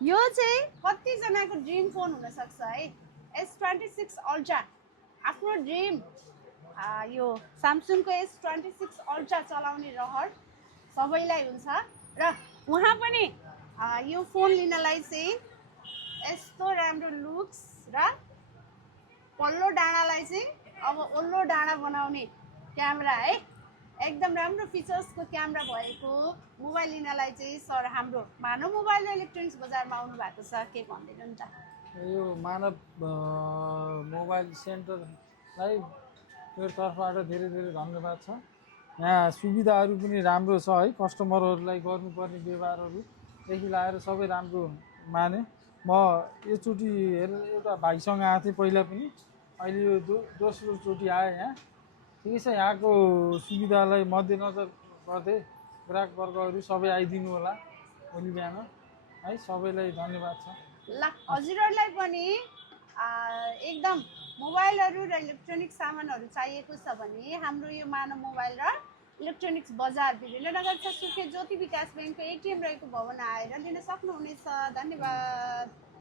यो चाहिँ कतिजनाको ड्रिम फोन हुनसक्छ है। S26 अल्ट्रा आफ्नो ड्रिम यो स्यामसङको S26 अल्ट्रा चलाउने रहर सबैलाई हुन्छ र उहाँ पनि यो फोन लिनलाई चाहिँ यस्तो राम्रो लुक्स र पल्लो डाँडालाई चाहिँ अब ओल्लो डाँडा बनाउने क्यामेरा है, एकदम राम्रो फिचर्सको क्यामेरा भएको मोबाइल लिनलाई चाहिँ सर हाम्रो मानव मोबाइल र इलेक्ट्रोनिक्स बजारमा आउनु भएको छ। के भन्दैन नि त? यो मानव मोबाइल सेन्टरलाई मेरो तर्फबाट धेरै धेरै धन्यवाद छ। यहाँ सुविधाहरू पनि राम्रो छ है, कस्टमरहरूलाई गर्नुपर्ने व्यवहारहरूदेखि लाएर सबै राम्रो माने। म एकचोटि एउटा भाइसँग आएको थिएँ पहिला पनि, अहिले यो दोस्रोचोटि आएँ यहाँ। ठिकै छ, यहाँको सुविधालाई मध्यनजर गर्दै ग्राहक वर्गहरू सबै आइदिनु होला भोलि बिहान है। सबैलाई धन्यवाद छ। ल हजुरहरूलाई पनि एकदम मोबाइलहरू र इलेक्ट्रोनिक्स सामानहरू चाहिएको छ भने हाम्रो यो मानव मोबाइल र इलेक्ट्रोनिक्स बजार वीरेन्द्रनगर छ, सुर्खेत ज्योति विकास ब्याङ्कको ATM रहेको भवन आएर लिन सक्नुहुनेछ। धन्यवाद।